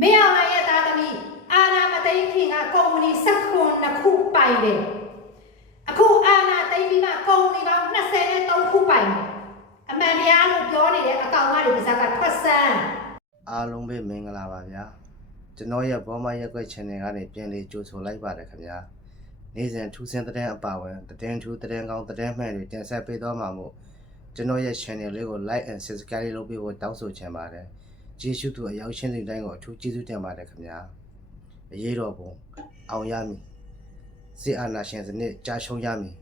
မင်းအောင်ရဲ့သားသမီးအာနာမသိခင်ကကုမ္ပဏီ16ခုပိုင်တယ်အခုအာနာသိပြီးမှကုမ္ပဏီပေါင်း23ခုပိုင်တယ်အမှန်တရားလို့ပြောနေတဲ့အကောင်မတွေပါဇက်ကထွက်စမ်းအားလုံးပဲမင်္ဂလာပါဗျာကျွန်တော်ရဲ့ဘောမရက်ွက် channel ကနေပြန်လေးကြိုဆိုလိုက်ပါတယ်ခင်ဗျာနေ့စဉ်ထူးဆန်းတဲ့အပါဝင်သတင်းထူးသတင်းကောင်းသတင်းမှန်တွေတင်ဆက်ပေးသွားမှာမို့ကျွန်တော်ရဲ့ channel လေးကို like and subscribe လုပ်ပေးဖို့တောင်းဆိုချင်ပါတယ် ကျေးဇူးသူအရောက်ရှင်းတဲ့တိုင်းကိုအထူးကျေးဇူးတင်ပါတယ်ခင်ဗျာအရေးတော်ပုံအောင်ရမည်စစ်အာဏာရှင်စနစ်ကြာရှုံးရမည်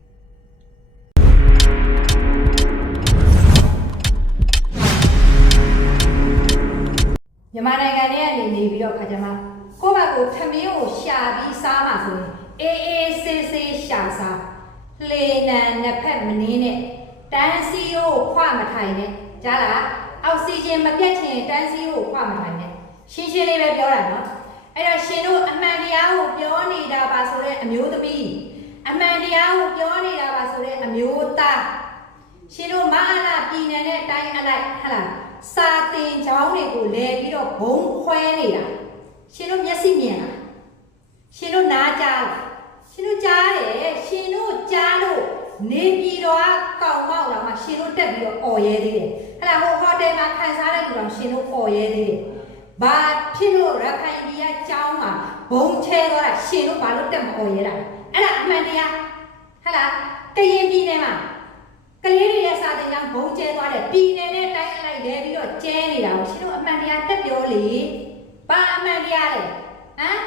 မြန်မာနိုင်ငံထဲကနေနေပြီးတော့ခါကြမှာကိုယ့်ဘက်ကိုထမင်းကိုရှာပြီးစားမှဆိုရင်အေးအေးဆေးဆေးရှာစားလှေနံနှစ်ဖက်မနှင်းနဲ့တန်းစီကိုခွမထိုင်နဲ့ကြားလား အောက်ဆီဂျင်မပြတ်ချင်တန်းစီကိုခွမထိုင်နဲ့ရှင်းရှင်းလေးပဲပြောတာနော်အဲ့တော့ရှင်တို့အမှန်တရားကိုပြောနေတာပါဆိုတဲ့အမျိုးသမီးအမှန်တရားကိုပြောနေတာပါဆိုတဲ့အမျိုးသားရှင်တို့မဟာနာပြည်နယ်နဲ့တိုင်းအလိုက်ဟလာစာတင်ချောင်းတွေကိုလဲပြီးတော့ဘုံခွဲနေတာရှင်တို့မျက်စိမြင်လားရှင်တို့နားကြားလားရှင်တို့ကြားတယ်ရှင်တို့ကြားလို့ နေပြည်တော်ကကောင်းမောက်လာမှရှင်တို့တက်ပြီးတော့អော်ရဲသေးတယ်ဟလာဟိုဟိုတယ်မှာခံစားတဲ့လူတော်ရှင်တို့អော်ရဲသေးတယ်ဘာဖြစ်လို့ရခိုင်ပြည်ကကျောင်းမှာဘုံချဲသွားတာရှင်တို့ဘာလို့တက်မអော်ရဲတာလဲအဲ့ဒါအမှန်တရားဟလာကရင်ပြည်နယ်မှာ ကလေးတွေရဲ့စာသင်ကျောင်းဘုံကျဲသွားတယ်ပြည်နယ်နဲ့တိုင်းအလိုက်လဲပြီးတော့ကျဲနေတာကိုရှင်တို့အမှန်တရားတက်ပြောလေဘာအမှန်တရားလဲဟမ်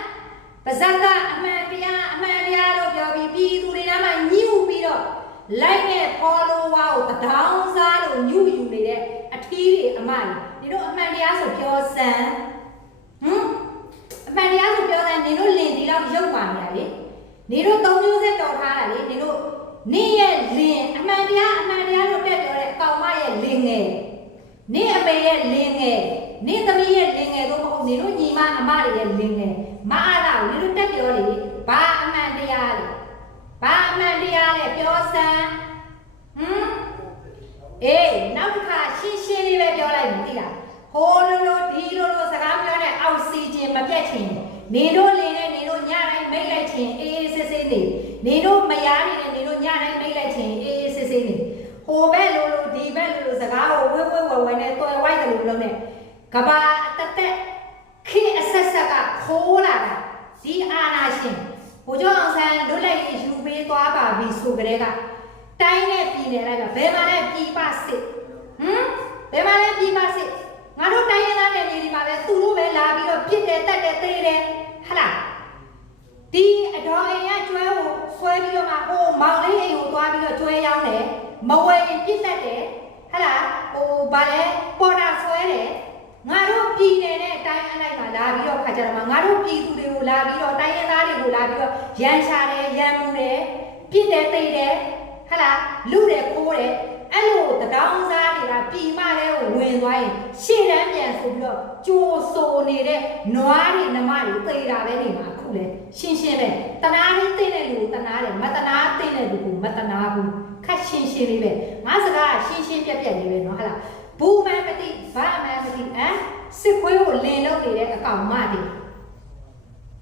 ပါဇက်ကအမှန်တရားအမှန်တရားလို့ပြောပြီးပြည်သူတွေနားမှာညှိူပြီးတော့ လိုက်နဲ့ follower ကိုတဒေါင်းစားလို့ညှိူယူနေတဲ့အထီးတွေအမတွေဒီတို့အမှန်တရားဆိုပြောစမ်းဟမ်အမှန်တရားဆိုပြောစမ်းနေတို့လင်ဒီတော့ရုပ်ပါနေရလေနေတို့သုံးမျိုးဆက်တော်ထားတာလေနေတို့နေ့ရဲ့လင်အမှန်တရားအမှန်တရားလို့တက်ပြောတဲ့အကောင်မရဲ့လင်ငယ်နေ့အမေရဲ့လင်ငယ်နေ့သမီးရဲ့လင်ငယ်တို့မဟုတ်နေတို့ညီမအမတွေရဲ့လင်ငယ်မအားလားနေတို့တက်ပြောလေဘာအမှန်တရားလဲ ဘာအမှန်တရားလဲပြောစမ်းဟမ်အေးနောက်တစ်ခါရှင်းရှင်းလေးပဲပြောလိုက်မယ်သိလားဟိုလိုလိုဒီလိုလိုစကားပြောတဲ့အောက်ဆီဂျင်မပြတ်ချင်နေတို့လင်နဲ့နေတို့ညတိုင်းမိတ်လိုက်ချင်အေးအေးဆေးဆေးနေနေတို့မယားနေနဲ့နေတို့ညတိုင်းမိတ်လိုက်ချင်အေးအေးဆေးဆေးနေဟိုဘက်လိုလိုဒီဘက်လိုလိုစကားကိုဝဲဝဲဝဲဝဲနဲ့တော်ဝိုက်တယ်လို့ပြောနေကဘာအတက်တက်ခေအဆက်ဆက်ကခိုးလာတာဒီအာနာရှင် ဘိုးကျောင်းအောင်ဆန်းလွတ်လပ်ရေးယူပေးသွားပါပြီဆိုကြတဲ့ကတိုင်းနဲ့ပြည်နယ်လိုက်ကဘယ်မှာလဲပြည်ပစစ်ဟမ်ဘယ်မှာလဲပြည်ပစစ်ငါတို့တိုင်းရင်းသားနယ်မြေဒီမှာပဲသူတို့ပဲလာပြီးတော့ပြစ်တယ်တက်တယ်သေးတယ်ဟဟလားဒီအတော်အိမ်ကကျွဲကိုဆွဲပြီးတော့မှဟိုမောင်လေးအိမ်ကိုသွားပြီးတော့ကျွဲရောင်းတယ်မဝယ်ရင်ပြစ်တတ်တယ်ဟဟလားဟိုဗာလဲပေါ်တာဆွဲတယ် ငါတို့ပြည်နယ်နဲ့တိုင်းအလိုက်မှာလာပြီးတော့ခါကြတော့မှငါတို့ပြည်သူတွေကိုလာပြီးတော့တိုင်းရင်းသားတွေကိုလာပြီးတော့ရန်ချတယ်ရန်မှုတယ်ပြစ်တယ်တိတ်တယ်ဟလာလူတယ်ခိုးတယ်အဲ့လိုတဒေါင်းစားတွေကပြည်မတဲ့ကိုဝင်သွားရင်ရှေ့တန်းပြန်ဆိုပြီးတော့ကြိုးဆိုနေတဲ့နွားတွေနမတွေတိတ်တာပဲနေမှာခုလေရှင်းရှင်းပဲတနာလေးတိတ်တဲ့လူကိုတနာတယ်မတနာတိတ်တဲ့လူကိုမတနာဘူးခက်ရှင်းရှင်းလေးပဲငါစကားရှင်းရှင်းပြက်ပြက်လေးပဲနော်ဟလာ ဘူးမှန်မသိဘာမှန်မသိဟမ်စစ်ခွေးကိုလင်လုပ်နေတဲ့အကောင်မတွေ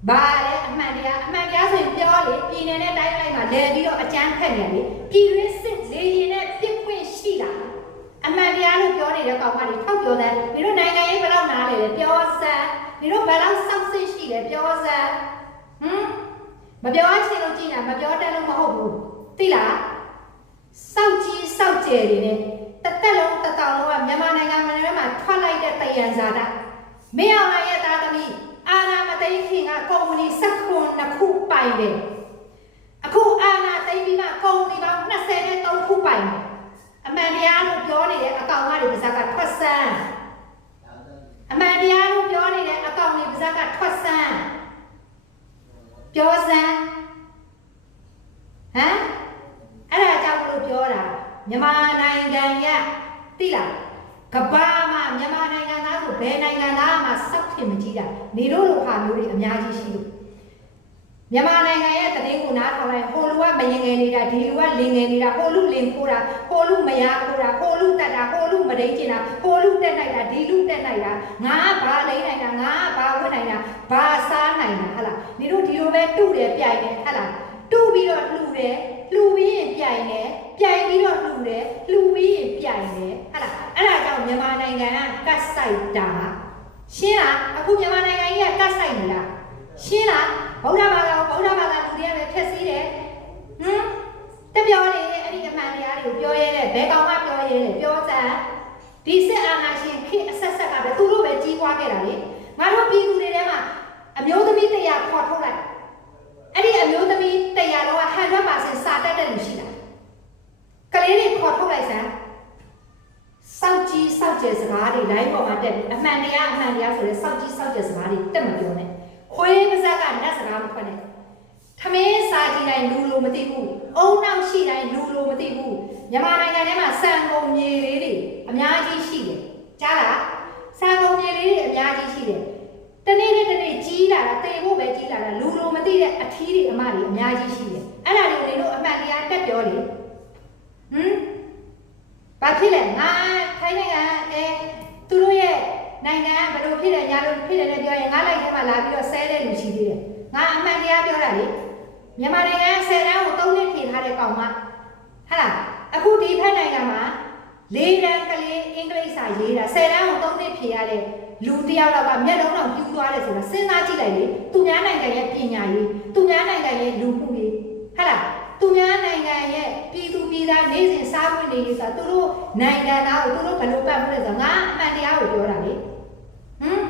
ဘာလဲအမှန်တရားအမှန်တရားဆိုရင်ပြောလေပြည်နယ်နဲ့တိုင်းတိုင်းမှာလဲပြီးတော့အကျန်းဖက်နေလေပြည်ရင်းစစ်လေရင်နဲ့ပြစ်ခွင့်ရှိလားအမှန်တရားလို့ပြောနေတဲ့ကောင်မတွေထောက်ပြောတယ်မင်းတို့နိုင်ငံရေးဘယ်တော့နားလေလဲပြောစမ်းမင်းတို့ဘယ်တော့စောက်စစ်ရှိလဲပြောစမ်းဟမ်မပြောချင်လို့ကြည်တာမပြောတတ်လို့မဟုတ်ဘူးသိလားစောက်ကြီးစောက်ကျယ်တွေနဲ့ ထွက်လိုက်တဲ့တယံဇာတာမင်းအောင်ရဲ့သားသမီးအာနာမသိခင်ကကုမ္ပဏီ16ခုပိုင်တယ်အခုအာနာသိပြီးမှကုမ္ပဏီပေါင်း23ခုပိုင်တယ်အမှန်တရားလို့ပြောနေတဲ့အကောင်မတွေပါဇက်ကထွက်စမ်းအမှန်တရားလို့ပြောနေတဲ့အကောင်တွေပါဇက်ကထွက်စမ်းပြောစမ်းဟမ်အဲ့ဒါကြောင့်မလို့ပြောတာမြန်မာနိုင်ငံကသိလားကဘာ မှာမြန်မာနိုင်ငံသားဆိုဘယ်နိုင်ငံသားမှစောက်ထင်မကြည့်တာနေတို့လိုဟာမျိုးတွေအများကြီးရှိလို့မြန်မာနိုင်ငံရဲ့တည်င်းကိုနားထောင်လိုက်ဟိုလူကမရင်ငယ်နေတာဒီလူကလင်ငယ်နေတာဟိုလူလင်ခိုးတာဟိုလူမယားခိုးတာဟိုလူတက်တာဟိုလူမဒိန်ကျင်တာဟိုလူတက်နိုင်တာဒီလူတက်နိုင်တာငါကဘာလိမ့်နိုင်တာငါကဘာဝတ်နိုင်တာဘာစားနိုင်တာဟဟလားနေတို့ဒီလိုပဲတုတယ်ပြိုင်တယ်ဟဟလားတုပြီးတော့လှူတယ် လှူပြီးရင်ပြိုင်တယ်ပြိုင်ပြီးတော့လှူတယ်လှူပြီးရင်ပြိုင်တယ်ဟဟလားအဲ့ဒါကြောင့်မြန်မာနိုင်ငံကကတ်ဆိုင်တာရှင်းလားအခုမြန်မာနိုင်ငံကြီးကကတ်ဆိုင်နေလားရှင်းလားဗုဒ္ဓဘာသာကိုဗုဒ္ဓဘာသာလူတွေကပဲဖျက်ဆီးတယ်ဟမ်တပြောလေအဲ့ဒီအမှန်တရားတွေကိုပြောရဲတယ်ဘယ်ကောင်မှပြောရဲတယ်ပြောစမ်းဒီစစ်အာဏာရှင်ခေတ်အဆက်ဆက်ကပဲသူတို့ပဲကြီးပွားခဲ့တာလေငါတို့ပြည်သူတွေထဲမှာအမျိုးသမီးတရားခေါ်ထုတ်လိုက် အဲ့ဒီအမျိုးသမီးတရားတော့100%စာတတ်တဲ့လူရှိလားကလေးတွေခေါ်ထုတ်လိုက်စမ်းစောက်ကြီးစောက်ကျယ်စကားတွေ line ပေါ်မှာတက်ပြီးအမှန်တရားအမှန်တရားဆိုတဲ့စောက်ကြီးစောက်ကျယ်စကားတွေတက်မပြောနဲ့ခွေးပါဇက်ကနတ်စကားမထွက်နဲ့ထမင်းစားကြည့်တိုင်းလူလိုမသိဘူးအုံနောက်ရှိတိုင်းလူလိုမသိဘူးမြန်မာနိုင်ငံထဲမှာစံကုန်မြေလေးတွေအများကြီးရှိတယ်ကြားလားစံကုန်မြေလေးတွေအများကြီးရှိတယ် တနေ့နဲ့တနေ့ကြီးလာတာတေဖို့ပဲကြီးလာတာလူလိုမသိတဲ့အထီးတွေအမတွေအများကြီးရှိတယ်အဲ့ဒါတွေကိုနေတို့အမှန်တရားတက်ပြောလေဟမ်ဘာဖြစ်လဲငါထိုင်းနိုင်ငံအဲသူတို့ရဲ့နိုင်ငံကဘယ်လိုဖြစ်တယ်ညာလိုဖြစ်တယ်လည်းပြောရင်ငါလိုက်ထဲမှာလာပြီးတော့ဆဲတဲ့လူရှိသေးတယ်ငါအမှန်တရားပြောတာလေမြန်မာနိုင်ငံကဆယ်တန်းကို၃နှစ်ဖြေထားတဲ့ကောင်မဟာလားအခုဒီဖက်နိုင်ငံမှာလေးတန်းကလေးအင်္ဂလိပ်စာရေးတာဆယ်တန်းကို၃နှစ်ဖြေရတဲ့ လူတစ်ယောက်လောက်ကမျက်လုံးတော့ပြူသွားတယ်ဆိုတာစဉ်းစားကြည့်လိုက်လေသူများနိုင်ငံရဲ့ပညာရေးသူများနိုင်ငံရဲ့လူမှုရေးဟာလားသူများနိုင်ငံရဲ့ပြည်သူပြည်သားနေစဉ်စားခွင့်နေရေးဆိုတာသူတို့နိုင်ငံသားကိုသူတို့ဘယ်လိုပတ်မှုလဲဆိုတော့ငါအမှန်တရားကိုပြောတာလေဟမ်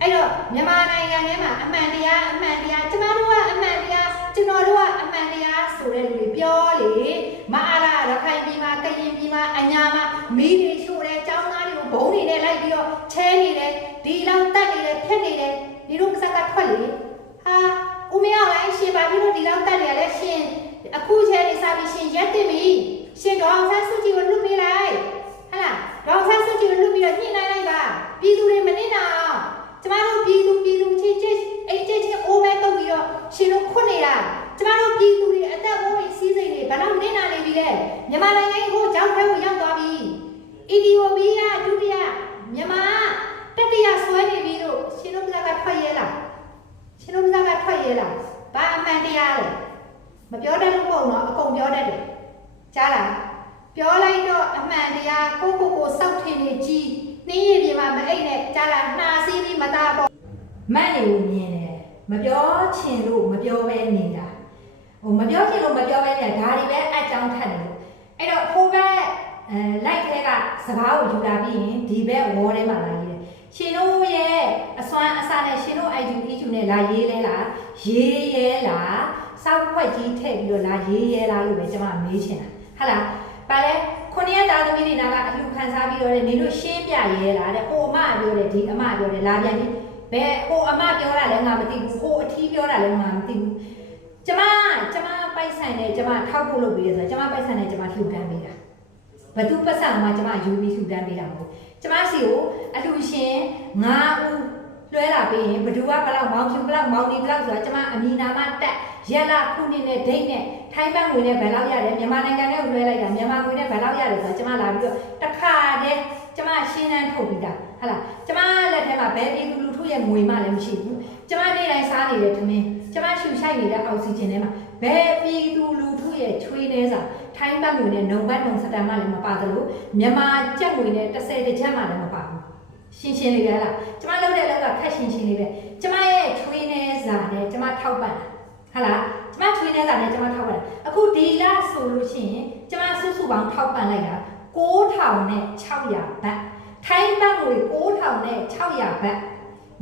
အဲ့တော့မြန်မာနိုင်ငံထဲမှာအမှန်တရားအမှန်တရားကျမတို့ကအမှန်တရားကျွန်တော်တို့ကအမှန်တရားဆိုတဲ့လူတွေပြောလေမအားလားရခိုင်ပြည်မှာကရင်ပြည်မှာအညာမှာမီးတွေရှို့တယ်ចောင်းသားတွေကို ဘုံတွေနဲ့လိုက်ပြီးတော့ချဲနေတယ်ဒီလောက်တက်နေတယ်ဖက်နေတယ်ဒီလိုပစကထွက်လေဟာဦးမရောက်လိုက်ရှင်ပါပြီးတော့ဒီလောက်တက်နေရလဲရှင်အခုချဲနေစားပြီးရှင်ရက်တင်ပြီရှင်တော်အောင်ဆန်းစုကြည်ကိုလွတ်ပေးလိုက်ဟဟလားဒေါအောင်ဆန်းစုကြည်ကိုလွတ်ပြီးတော့ညှိနှိုင်းလိုက်ပါပြည်သူတွေမနစ်နာအောင်ကျမတို့ပြည်သူပြည်သူချင်းချင်းအိတ်ချင်းချင်းအိုးမဲတုပ်ပြီးတော့ရှင်တို့ခွနေတာကျမတို့ပြည်သူတွေအသက်အိုးအိမ်စီးစိမ်တွေဘာလို့နေနာနေပြီလဲမြန်မာနိုင်ငံကိုကြောက်ခဲကိုရောက်သွားပြီ အီဒီယိုပီးယားဒုတိယမြန်မာတတိယဆွဲနေပြီလို့ရှင်တို့ကထွက်ရဲလားရှင်တို့ကထွက်ရဲလားဘာအမှန်တရားလဲမပြောတတ်လို့ပေါ့နော်အကုန်ပြောတတ်တယ်ကြားလားပြောလိုက်တော့အမှန်တရားကိုကိုကိုစောက်ထင်းနေကြီးနှင်းရည်ပြမှာမအိတ်နဲ့ကြားလားနှာစီးပြီးမသားပေါ့မန့်နေကိုမြင်တယ်မပြောချင်လို့မပြောပဲနေတာဟိုမပြောချင်လို့မပြောပဲနေတာဒါတွေပဲအကြောင်းထက်တယ်လို့အဲ့တော့ဟိုဘက် အဲလိုက်ခဲကစကားကိုယူလာပြီးရင်ဒီဘက်ဝေါ်ထဲမှာလာရေးတယ်ရှင်တို့ရဲ့အစွမ်းအစနဲ့ရှင်တို့ IQ EQ နဲ့လာရေးလဲလားရေးရဲလားစောက်ခွက်ကြီးထည့်ပြီးတော့လာရေးရဲလားလို့ပဲကျွန်မမေးချင်တာဟုတ်လားပါလဲခုနှစ်ရက်သားသမီးတွေနာကအလှခံစားပြီးတော့လေနင်တို့ရှင်းပြရဲလားတဲ့ဟိုအမပြောတယ်ဒီအမပြောတယ်လာပြန်ပြီဘယ်ဟိုအမပြောတာလည်းငါမသိဘူးဟိုအထီးပြောတာလည်းငါမသိဘူးကျမကျမပိုက်ဆိုင်နဲ့ကျမထောက်ဖို့လုပ်ပြီးတယ်ဆိုတော့ကျမပိုက်ဆိုင်နဲ့ကျမလှူဒန်းပေးတာ ဘသူပတ်စံမှာကျမယူပြီးလှူဒန်းပေးတာမဟုတ်ကျမစီကိုအလှူရှင်9ဦးလွှဲလာပြီးရင်ဘသူကဘလောက်မောင်ဖြူဘလောက်မောင်ဒီဘလောက်ဆိုတာကျမအမီနာမတက်ရက်လာခုနှစ်နဲ့ဒိတ်နဲ့ထိုင်းဘတ်ငွေနဲ့ဘယ်လောက်ရတယ်မြန်မာနိုင်ငံနဲ့လွှဲလိုက်တာမြန်မာငွေနဲ့ဘယ်လောက်ရတယ်ဆိုတာကျမလာပြီးတော့တစ်ခါတည်းကျမရှင်းတန်းထုတ်ပြီးတာဟာလားကျမလက်ထဲမှာဘယ်ပြည်သူလူထုရဲ့ငွေမှလည်းမရှိဘူးကျမနေ့တိုင်းစားနေတဲ့ထမင်းကျမရှူရှိုက်နေတဲ့အောက်ဆီဂျင်ထဲမှာဘယ်ပြည်သူလူထုရဲ့ချွေးနေစာထို င်းဘတ်ငွေနဲ့နှုံဘတ်နှုံစတန်မှလည်းမပါသလိုမြန်မာကျပ်ငွေနဲ့30တစ်ချက်မှလည်းမပါဘူးရှင်းရှင်းလေးပဲလားကျမလုပ်တဲ့လောက်ကခက်ရှင်းရှင်းလေးပဲကျမရဲ့ချွေးနေစာနဲ့ကျမထောက်ပံ့တာဟာလားကျမချွေးနေစာနဲ့ကျမထောက်ပံ့တာအခုဒီလဆိုလို့ရှိရင်ကျမစုစုပေါင်းထောက်ပံ့လိုက်တာ9600နဲ့600ဘတ်ထိုင်းဘတ်ငွေ9000နဲ့600ဘတ်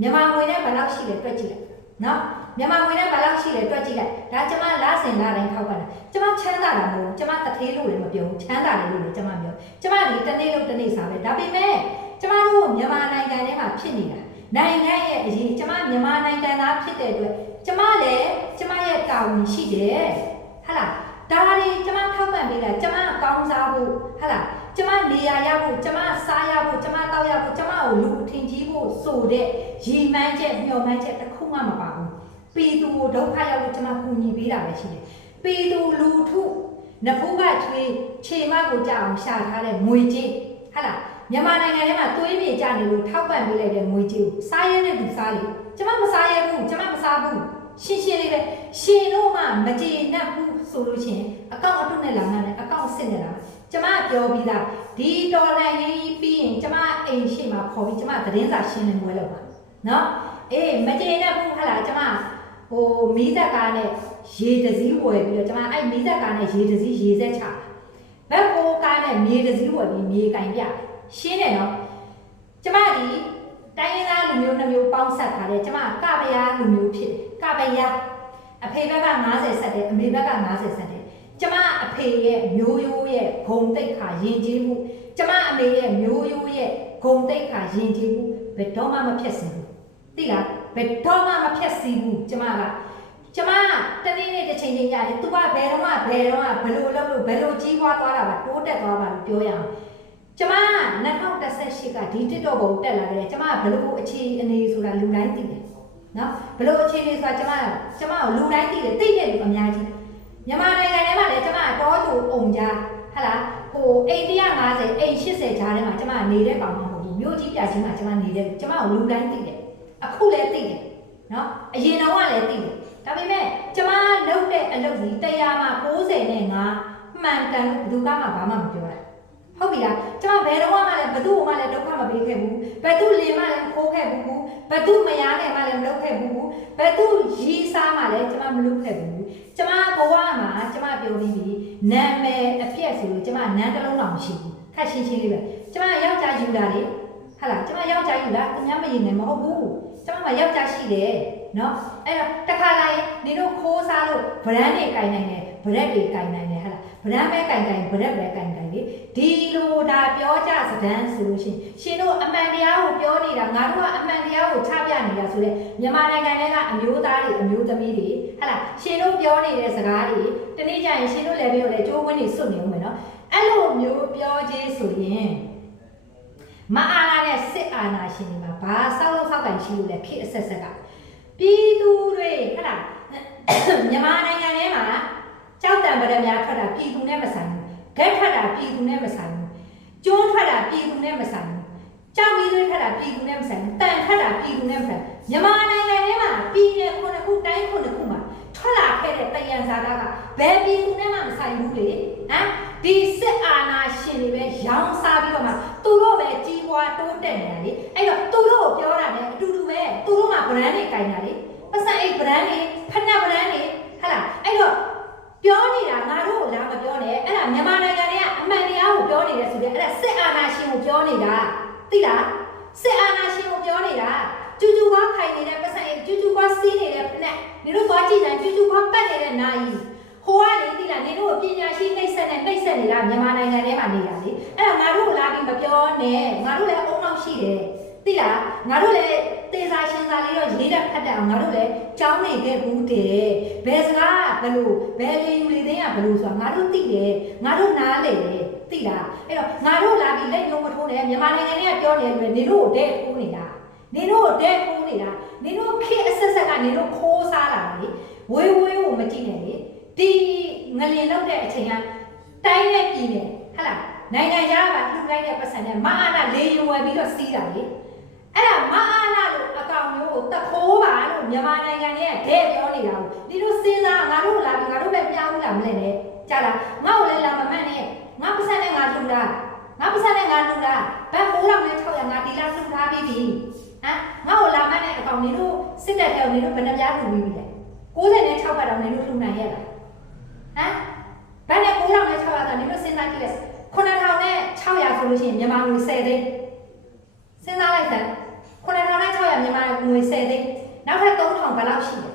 မြန်မာငွေနဲ့ဘယ်လောက်ရှိလဲတွက်ကြည့်လိုက်နော် မြန်မာငွေနဲ့ဘယ်လောက်ရှိလဲတွက်ကြည့်လိုက်ဒါကျမလစဉ်လတိုင်းထောက်ပံ့တာကျမချမ်းသာတာမဟုတ်ဘူးကျမတထေးလို့လည်းမပြောဘူးချမ်းသာတယ်လို့လည်းကျမပြောကျမဒီတစ်နေ့လို့တစ်နေ့စားပဲဒါပေမဲ့ကျမတို့မြန်မာနိုင်ငံထဲမှာဖြစ်နေတာနိုင်ငံရဲ့အရေးကျမမြန်မာနိုင်ငံသားဖြစ်တဲ့အတွက်ကျမလည်းကျမရဲ့တာဝန်ရှိတယ်ဟာလားဒါတွေကျမထောက်ပံ့ပေးတာကျမအကောင်းစားဖို့ဟာလားကျမနေရာရဖို့ကျမစားရဖို့ကျမတောက်ရဖို့ကျမကိုလူထင်ကြီးဖို့ဆိုတဲ့ရည်မှန်းချက်မျှော်မှန်းချက်တစ်ခုမှမပါဘူး ပြည်သူကိုဒုက္ခရောက်လို့ကျမကူညီပေးတာပဲရှိတယ်ပြည်သူလူထုနဖူးကချွေးခြေမကိုကြအောင်ရှာထားတဲ့ငွေကြေးဟာလားမြန်မာနိုင်ငံထဲမှာသွေးမြေကြနေလို့ထောက်ပံ့ပေးလိုက်တဲ့ငွေကြေးကိုစားရတဲ့သူစားလေကျမမစားရဘူးကျမမစားဘူးရှင်းရှင်းလေးပဲရှင်တို့မှမကြေနပ်ဘူးဆိုလို့ရှိရင်အကောင့်အတုနဲ့လာမှလည်းအကောင့်စစ်နေတာကျမပြောပြီးသားဒီတော်လန်ရေးပြီးရင်ကျမအိမ်ရှိမှာခေါ်ပြီးကျမသတင်းစာရှင်းလင်းပွဲလုပ်ပါနော်အေးမကြေနပ်ဘူးဟာလားကျမ ဟိုမီးသက်ကားနဲ့ရေတစည်းဝယ်ပြီးတော့ကျမအဲ့မီးသက်ကားနဲ့ရေတစည်းရေဆက်ချဘက်ကိုကားနဲ့မြေတစည်းဝယ်ပြီးမြေကင်ပြရှင်းတယ်နော်ကျမဒီတိုင်းရင်းသားလူမျိုးနှမျိုးပေါင်းဆက်ထားတယ်ကျမကပယားလူမျိုးဖြစ်တယ်ကပယားအဖေဘက်က90ဆက်တယ်အမေဘက်က90ဆက်တယ်ကျမအဖေရဲ့မျိုးရိုးရဲ့ဂုံတိတ်ခါယဉ်ကျေးမှုကျမအမေရဲ့မျိုးရိုးရဲ့ဂုံတိတ်ခါယဉ်ကျေးမှုဘယ်တော့မှမဖြစ်စင်ဘူးသိလား ဘယ်တော့မှမဖြစ်စီဘူးကျမကကျမတနေ့နေ့တစ်ချိန်ချင်းရတယ် तू ကဘယ်တော့မှဘယ်တော့မှဘယ်လိုလုပ်လို့ဘယ်လိုကြီးပွားသွားတာပါတိုးတက်သွားပါလို့ပြောရအောင်ကျမ2018ကဒီ TikTok ပေါ်တက်လာတယ်ကျမဘယ်လိုအခြေအနေဆိုတာလူတိုင်းသိတယ်နော်ဘယ်လိုအခြေအနေဆိုတာကျမကျမကိုလူတိုင်းသိတယ်သိတဲ့လူအများကြီးမြန်မာနိုင်ငံထဲမှာလည်းကျမတောသူအုံကြားဟလာဟိုအိမ်150အိမ်80ကြားထဲမှာကျမနေတဲ့ကောင်မဟုတ်ဘူးမြို့ကြီးပြချင်းမှာကျမနေတဲ့ကျမကိုလူတိုင်းသိတယ် အခုလည်းသိတယ်နော်အရင်တော့ကလည်းသိတယ်ဒါပေမဲ့ကျမလုပ်တဲ့အလုပ်ကြီး100မှာ90နဲ့5မှန်ကန်လို့ဘယ်သူကမှဘာမှမပြောတာဟုတ်ပြီလားကျွန်မဘယ်တော့မှလည်းဘသူ့မှလည်းဒုက္ခမပေးခဲ့ဘူးဘသူ့လင်မှလည်းမခိုးခဲ့ဘူးဘသူ့မယားငယ်မှလည်းမလုပ်ခဲ့ဘူးဘသူ့ရီးစားမှလည်းကျွန်မမလုပ်ခဲ့ဘူးကျွန်မဘဝမှာကျွန်မပြောပြီးပြီနာမည်အပြည့်ဆိုလို့ကျွန်မနန်းတစ်လုံးတော့မရှိဘူးခက်ရှင်းရှင်းလေးပဲကျွန်မယောက်ျားယူတာလေဟာလားကျွန်မယောက်ျားယူတာသူများမရင်နဲ့မဟုတ်ဘူး ကျွန်မမှာယောက်ျားရှိတယ်နော်အဲ့တော့တစ်ခါလာရင်နေတို့ခိုးစားလို့ဗရန်တွေကင်နိုင်တယ်ဗရက်တွေကင်နိုင်တယ်ဟာလားဗရန်ပဲကင်ကင်ဗရက်ပဲကင်ကင်လေဒီလိုဒါပြောကြစဒန်းဆိုလို့ရှိရင်ရှင်တို့အမှန်တရားကိုပြောနေတာငါတို့ကအမှန်တရားကိုချပြနေတာဆိုတဲ့မြန်မာနိုင်ငံထဲကအမျိုးသားတွေအမျိုးသမီးတွေဟဟလားရှင်တို့ပြောနေတဲ့စကားတွေတနေ့ကျရင်ရှင်တို့လည်းပြောတယ်ကြိုးဝင်းနေစွတ်နေဦးမယ်နော်အဲ့လိုမျိုးပြောခြင်းဆိုရင် မအားလာတဲ့စစ်အာဏာရှင်တွေမှာဘာဆောက်လို့ဆောက်ကန်ရှိလို့လဲခေတ်အဆက်ဆက်ကပြည်သူတွေဟဟလားမြန်မာနိုင်ငံထဲမှာကြောက်တံပရမများထွက်တာပြည်သူနဲ့မဆိုင်ဘူးဂက်ထွက်တာပြည်သူနဲ့မဆိုင်ဘူးကျိုးထွက်တာပြည်သူနဲ့မဆိုင်ဘူးကြောက်မီးသွေးထွက်တာပြည်သူနဲ့မဆိုင်ဘူးတန်ထွက်တာပြည်သူနဲ့မဆိုင်ဘူးမြန်မာနိုင်ငံထဲမှာပြည်နယ်ခုနှစ်ခုတိုင်းခုနှစ်ခုမှာထွက်လာခဲ့တဲ့တယံဇာတာကဘယ်ပြည်သူနဲ့မှမဆိုင်ဘူးလေဟမ်ဒီစစ်အာဏာရှင်တွေပဲရောင်းစားပြီးတော့မှသူတို့ပဲကြီးပွား တိုးတက်နေတာလေအဲ့တော့သူတို့ကိုပြောတာနဲ့အတူတူပဲသူတို့မှ brand တွေကင်တာလေပတ်စံအိတ် brand တွေဖက်နက် brand တွေဟာလားအဲ့တော့ပြောနေတာငါတို့ကိုလာမပြောနဲ့အဲ့ဒါမြန်မာနိုင်ငံထဲကအမှန်တရားကိုပြောနေတယ်ဆိုတဲ့အဲ့ဒါစစ်အာဏာရှင်ကိုပြောနေတာသိလားစစ်အာဏာရှင်ကိုပြောနေတာကျူကျူကွားခိုင်နေတဲ့ပတ်စံရေးကျူကျူကွားစီးနေတဲ့ဖက်နဲ့နေတို့သွားကြည့်တယ်ကျူကျူကွားပတ်နေတဲ့နိုင် ဟိုကနေသိလားနေတို့ပညာရှိနှိမ့်ဆက်နဲ့နှိမ့်ဆက်နေတာမြန်မာနိုင်ငံထဲမှာနေတာလေအဲ့ဒါငါတို့ကိုလာပြီးမပြောနဲ့ငါတို့လည်းအုံနောက်ရှိတယ်သိလားငါတို့လည်းတေစာရှင်စာလေးတော့ရေးတတ်ဖတ်တတ်အောင်ငါတို့လည်းကြောင်းနေခဲ့ဘူးတယ်ဘယ်စကားဘယ်လိုဘယ်လေယူလေသိန်းကဘယ်လိုဆိုတာငါတို့သိတယ်ငါတို့နားလေတယ်သိလားအဲ့တော့ငါတို့လာပြီးလက်ညှိုးမထိုးနဲ့မြန်မာနိုင်ငံထဲကပြောနေတယ်နေတို့ကိုဒဲထိုးနေတာနေတို့ကိုဒဲထိုးနေတာနေတို့ခေတ်အဆက်ဆက်ကနေတို့ခိုးစားလာတာလေဝေးဝေးကိုမကြည့်နဲ့လေ ဒီငလင်လောက်တဲ့အချိန်ကတိုင်းနဲ့ပြည်နေဟဟလားနိုင်ငံခြားကလှူလိုက်တဲ့ပတ်စံနဲ့မအားလားလေယုံဝယ်ပြီးတော့စီးတာလေအဲ့ဒါမအားလာလို့အကောင်မျိုးကိုတခိုးပါလို့မြန်မာနိုင်ငံရဲ့ဒဲပြောနေတာကိုဒီလိုစဉ်းစားငါတို့လာပြီငါတို့ပဲပြားဘူးလားမလဲနဲ့ကြာလားငါ့ကိုလည်းလာမမှန်နဲ့ငါပစံနဲ့ငါလှူတာငါပစံနဲ့ငါလှူတာဘက်ပိုးလောက်နဲ့600ငါဒီလားလှူထားပြီးပြီဟမ်ငါ့ကိုလာမှန်တဲ့အကောင်နေတို့စစ်တပ်တဲ့နေတို့ဘယ်နှပြားလှူပြီးပြီလဲ96ဘတ်တော့နေတို့လှူနိုင်ရဲ့လား ဟမ်ဘယ်နဲ့9လောက်နဲ့600တော့နေတို့စဉ်းစားကြည့်လိုက်9000နဲ့600ဆိုလို့ရှိရင်မြန်မာငွေ10သိန်းစဉ်းစားလိုက်စမ်း9000နဲ့600မြန်မာငွေ10သိန်းနောက်ထပ်3000ဘယ်လောက်ရှိလဲ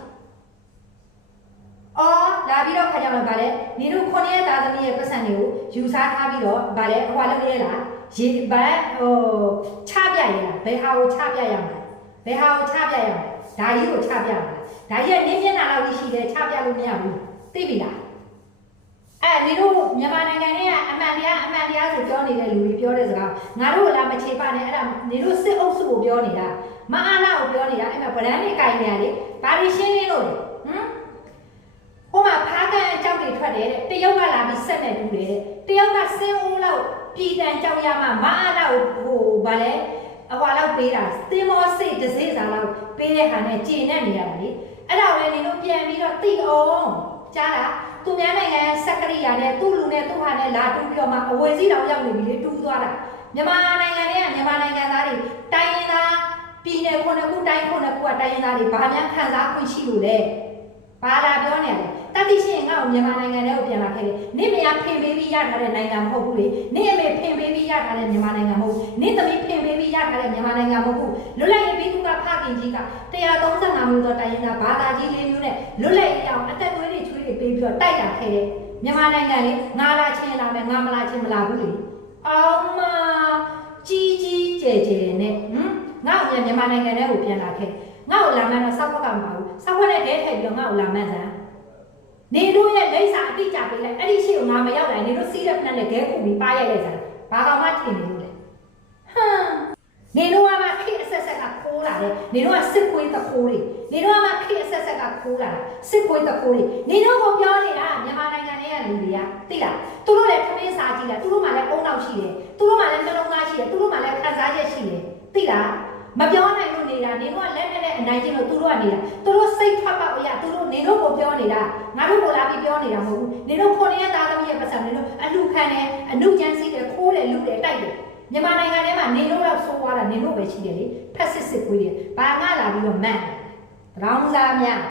အော်လာပြီးတော့ခါကြမှာဗါလဲနေတို့9ရက်သားသမီးရဲ့ပတ်စံတွေကိုယူစားထားပြီးတော့ဗါလဲဟိုလုပ်ရဲလားရေဗါဟိုချပြရဲလားဘယ်ဟာကိုချပြရမလဲဘယ်ဟာကိုချပြရမလဲဓာကြီးကိုချပြရမလားဓာကြီးကနင်းမျက်နှာလောက်ကြီးရှိတယ်ချပြလို့မရဘူးသိပြီလားဟ အဲ့နေတို့မြန်မာနိုင်ငံထဲကအမှန်တရားအမှန်တရားဆိုပြောနေတဲ့လူတွေပြောတဲ့စကားငါတို့ကလာမချေပနဲ့အဲ့ဒါနေတို့စစ်အုပ်စုကိုပြောနေတာမအားနာကိုပြောနေတာအဲ့မှာဗရန်နေကြိုင်နေရလေဘာလို့ရှင်းနေလို့လဲဟမ်ဟိုမှာဖားကန်အကြောက်တွေထွက်တယ်တဲ့တရုတ်ကလာပြီးဆက်နေတူတယ်တဲ့တရုတ်ကစင်းအိုးလောက်ပြည်တန်ကြောက်ရမှမအားနာကိုဟိုဗာလဲအဟွာလောက်ပေးတာသင်္ဘောစိတ်တစ်စိစာလောက်ပေးတဲ့ဟာနဲ့ကျင်နေနေရတာလေအဲ့ဒါကိုလည်းနေတို့ပြန်ပြီးတော့သိအောင် ကြားလားသူများနိုင်ငံစက်ကရိယာနဲ့သူ့လူနဲ့သူ့ဟာနဲ့လာတူပြီးတော့မှအဝယ်စီးတောင်ရောက်နေပြီလေတူးသွားတာမြန်မာနိုင်ငံတွေကမြန်မာနိုင်ငံသားတွေတိုင်းရင်းသားပြည်နယ်ခုနှစ်ခုတိုင်းခုနှစ်ခုကတိုင်းရင်းသားတွေဘာများခံစားခွင့်ရှိလို့လဲ ဘာလာပြောနေရလဲတတိရှိရင်ငါ့ကိုမြန်မာနိုင်ငံထဲကိုပြန်လာခဲ့တယ်နင့်မယားဖင်ပေးပြီးရထားတဲ့နိုင်ငံမဟုတ်ဘူးလေနင့်အမေဖင်ပေးပြီးရထားတဲ့မြန်မာနိုင်ငံမဟုတ်ဘူးနင့်သမီးဖင်ပေးပြီးရထားတဲ့မြန်မာနိုင်ငံမဟုတ်ဘူးလွတ်လပ်ရေးပြီးသူကဖခင်ကြီးက135မျိုးသောတိုင်းရင်းသားဘာသာကြီးလေးမျိုးနဲ့လွတ်လပ်ရေးအောင်အသက်သွေးတွေချွေးတွေပေးပြီးတော့တိုက်လာခဲ့တဲ့မြန်မာနိုင်ငံလေငါလာချင်းလာမယ်ငါမလာချင်းမလာဘူးလေအောင်မကြီးကြီးကျယ်ကျယ်နဲ့ဟမ်ငါ့ကိုမြန်မြန်မာနိုင်ငံထဲကိုပြန်လာခဲ့ ငါ့ကိုလာမှန်းတော့စောက်ဘက်ကမပါဘူးစောက်ဘက်နဲ့ဒဲထည့်ပြီးတော့ငါ့ကိုလာမှန်းစမ်းနေတို့ရဲ့လိမ့်စာအတိအကျပေးလိုက်အဲ့ဒီရှိကိုငါမရောက်နိုင်နေတို့စီးတဲ့ဖက်နဲ့ဒဲခုပြီးပါရိုက်လိုက်စမ်းဘာကောင်မှထင်နေလို့လေဟမ်နေတို့ကမှခိအဆက်ဆက်ကခိုးလာတယ်နေတို့ကစစ်ခွေးတခိုးတွေနေတို့ကမှခိအဆက်ဆက်ကခိုးလာတယ်စစ်ခွေးတခိုးတွေနေတို့ကပြောနေတာမြန်မာနိုင်ငံထဲကလူတွေကသိလားသူတို့လည်းခမင်းစားကြည့်လားသူတို့မှလည်းအုံနောက်ရှိတယ်သူတို့မှလည်းနှလုံးသားရှိတယ်သူတို့မှလည်းခံစားချက်ရှိတယ်သိလား မပြောနိုင်လို့နေတာနေတို့ကလက်နဲ့နဲ့အနိုင်ကျင့်လို့သူတို့ကနေတာသူတို့စိတ်ထွက်ပေါက်အရာသူတို့နေတို့ကိုပြောနေတာငါတို့ကိုလာပြီးပြောနေတာမဟုတ်ဘူးနေတို့ခုနှစ်ရက်သားသမီးရဲ့ပတ်စံနေတို့အလူခံတယ်အနုကျန်းစီးတယ်ခိုးတယ်လူတယ်တိုက်တယ်မြန်မာနိုင်ငံထဲမှာနေလို့တော့ဆိုးသွားတာနေလို့ပဲရှိတယ်လေဖက်စစ်စစ်ကွေးတယ်ဘာငါလာပြီးတော့မန့်တယ်ဘောင်းစားများ